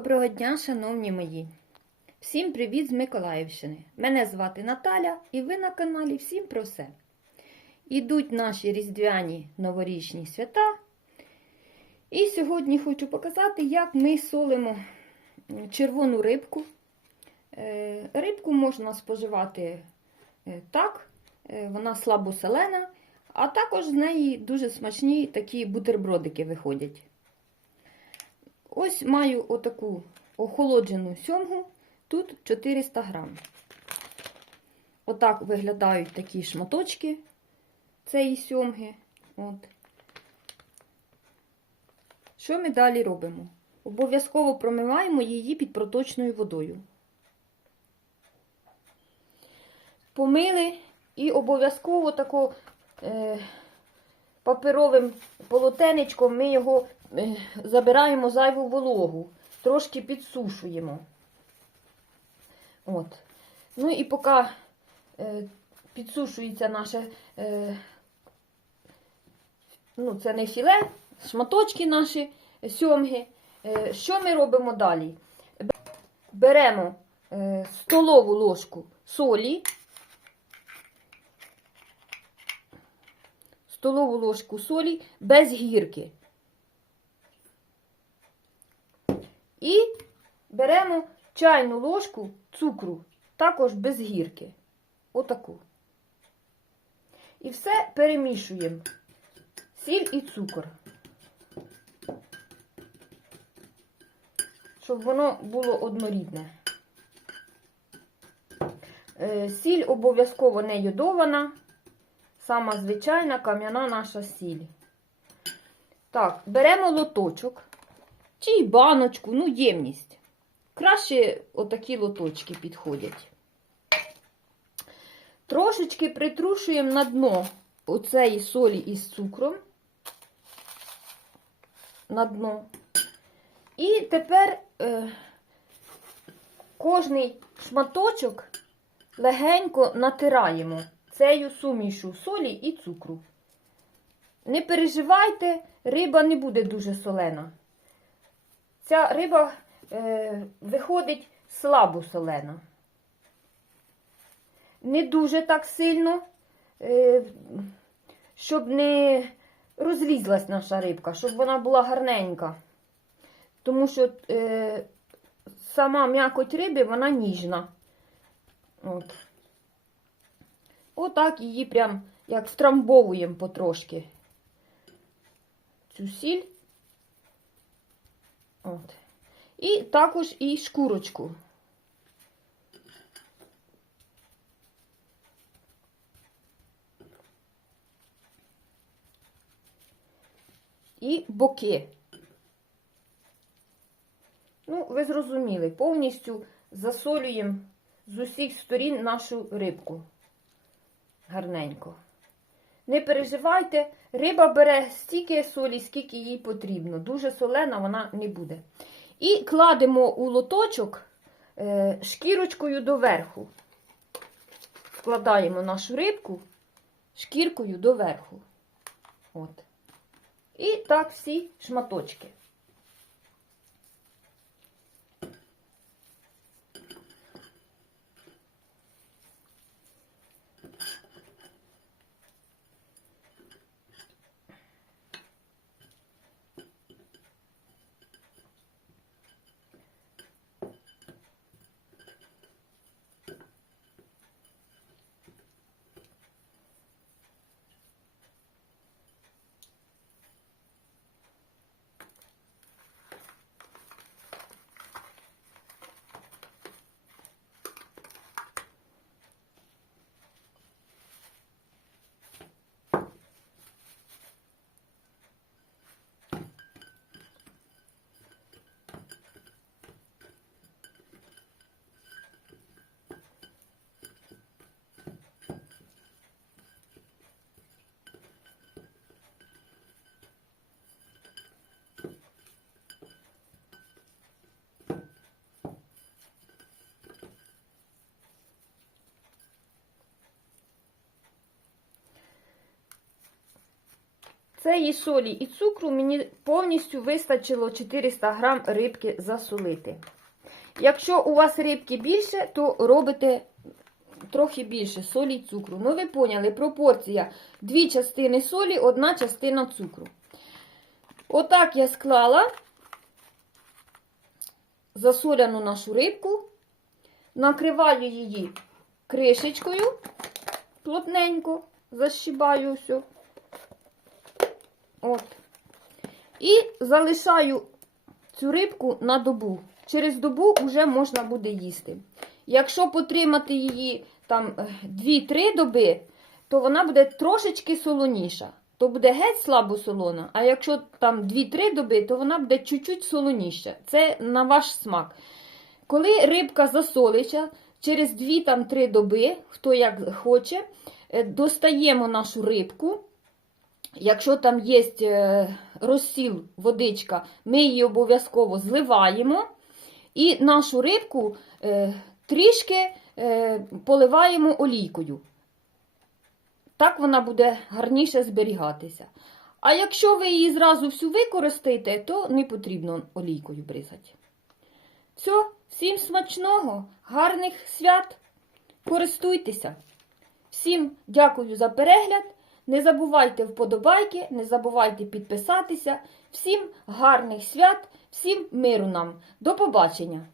Доброго дня, шановні мої! Всім привіт з Миколаївщини! Мене звати Наталя і ви на каналі Всім про все. Ідуть наші різдвяні новорічні свята. І сьогодні хочу показати, як ми солимо червону рибку. Е, Рибку можна споживати е, так, е, вона слабосолена, а також з неї дуже смачні такі бутербродики виходять. Ось маю отаку охолоджену сьомгу, тут 400 грам. Отак виглядають такі шматочки цієї сьомги. От. Що ми далі робимо? Обов'язково промиваємо її під проточною водою. Помили і обов'язково тако е, паперовим полотенечком ми його е, забираємо зайву вологу, трошки підсушуємо. От. Ну і поки е, підсушується наше, е, ну, це не філе, шматочки наші сьомги. Що ми робимо далі? Беремо столову ложку солі, столову ложку солі без гірки. І беремо чайну ложку цукру, також без гірки. Отаку. І все перемішуємо. Сіль і цукор. Щоб воно було однорідне. Е, Сіль обов'язково не йодована. Сама звичайна кам'яна наша сіль. Так, беремо лоточок. Чи й баночку, ну, ємність. Краще отакі лоточки підходять. Трошечки притрушуємо на дно оцеї солі із цукром. На дно. І тепер е, кожний шматочок легенько натираємо цією сумішу солі і цукру. Не переживайте, риба не буде дуже солена. Ця риба е, виходить слабо солена. Не дуже так сильно, е, щоб не розлізлась наша рибка, щоб вона була гарненька. Тому що е, сама м'якоть риби, вона ніжна. От. Отак її прям як втрамбовуємо потрошки. Цю сіль. От. І також і шкурочку. І боки. Ну, ви зрозуміли, повністю засолюємо з усіх сторін нашу рибку. Гарненько. Не переживайте, риба бере стільки солі, скільки їй потрібно. Дуже солена вона не буде. І кладемо у лоточок е, шкірочкою доверху. Вкладаємо нашу рибку шкіркою доверху. От. І так всі шматочки. Цієї солі і цукру мені повністю вистачило 400 грам рибки засолити. Якщо у вас рибки більше, то робите трохи більше солі і цукру. Ну, ви поняли, пропорція дві частини солі, одна частина цукру. Отак я склала засоляну нашу рибку, накриваю її кришечкою плотненько, защибаю все. От. І залишаю цю рибку на добу. Через добу вже можна буде їсти. Якщо потримати її там 2-3 доби, то вона буде трошечки солоніша. То буде геть слабо солона. А якщо там 2-3 доби, то вона буде чуть-чуть солоніша. Це на ваш смак. Коли рибка засолиться, через 2-3 доби, хто як хоче, е, достаємо нашу рибку. Якщо там є е, розсіл, водичка, ми її обов'язково зливаємо. І нашу рибку е, трішки е, поливаємо олійкою. Так вона буде гарніше зберігатися. А якщо ви її зразу всю використаєте, то не потрібно олійкою бризати. Все, всім смачного, гарних свят. Користуйтеся. Всім дякую за перегляд. Не забувайте вподобайки, не забувайте підписатися. Всім гарних свят, всім миру нам. До побачення!